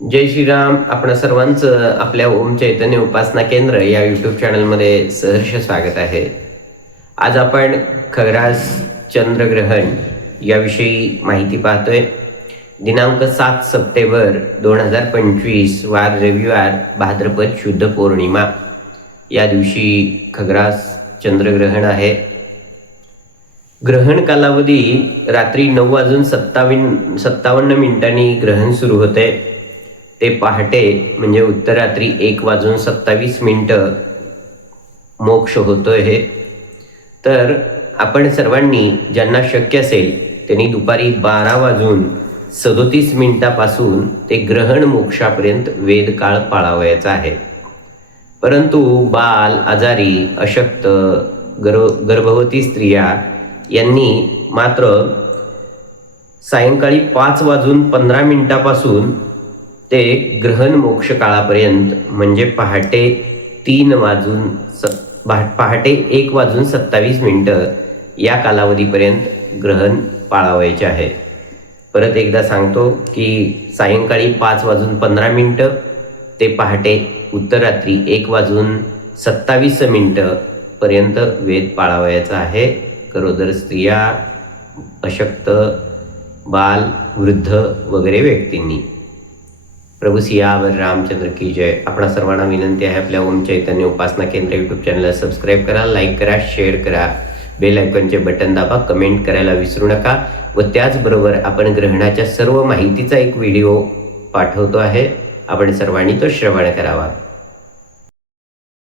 जय श्रीराम. आपण सर्वांचं आपल्या ओम चैतन्य उपासना केंद्र या यूट्यूब चॅनलमध्ये सहर्ष स्वागत आहे. आज आपण खग्रास चंद्रग्रहण याविषयी माहिती पाहतोय. दिनांक 7 सप्टेंबर 2025 वार रविवार, भाद्रपद शुद्ध पौर्णिमा या दिवशी खग्रास चंद्रग्रहण आहे. ग्रहण कालावधी रात्री 9:57 ग्रहण सुरू होते. ते पहाटे म्हणजे उत्तरात्री 1:27 मोक्ष होतोय. हे तर आपण सर्वांनी ज्यांना शक्य असेल त्यांनी दुपारी 12:37 पासून ते ग्रहण मोक्षापर्यंत वेदकाळ पाळावयाचा आहे. परंतु बाल, आजारी, अशक्त, गर्भवती स्त्रिया यांनी मात्र सायंकाळी 5:15 पासून ते ग्रहण मोक्ष काळापर्यंत म्हणजे पहाटे 1:27 या कालावधीपर्यंत ग्रहण पाळावायचे आहे. परत एकदा सांगतो की सायंकाळी 5:15 ते पहाटे उत्तरात्री 1:27 पर्यंत वेद पाळावयाचा आहे. गरोदर स्त्रिया, अशक्त, बाल, वृद्ध वगैरे व्यक्तींनी. प्रभू सियावर रामचंद्र की जय. आपणा सर्वांना विनंती आहे, आपल्या ओम चैतन्य उपासना केंद्र यूट्यूब चॅनलला सबस्क्राईब करा, लाईक करा, शेअर करा, बेल आयकॉनचे बटन दाबा, कमेंट करायला विसरू नका. व त्याचबरोबर आपण ग्रहणाच्या सर्व माहितीचा एक व्हिडिओ पाठवतो आहे, आपण सर्वांनी तो श्रवण करावा.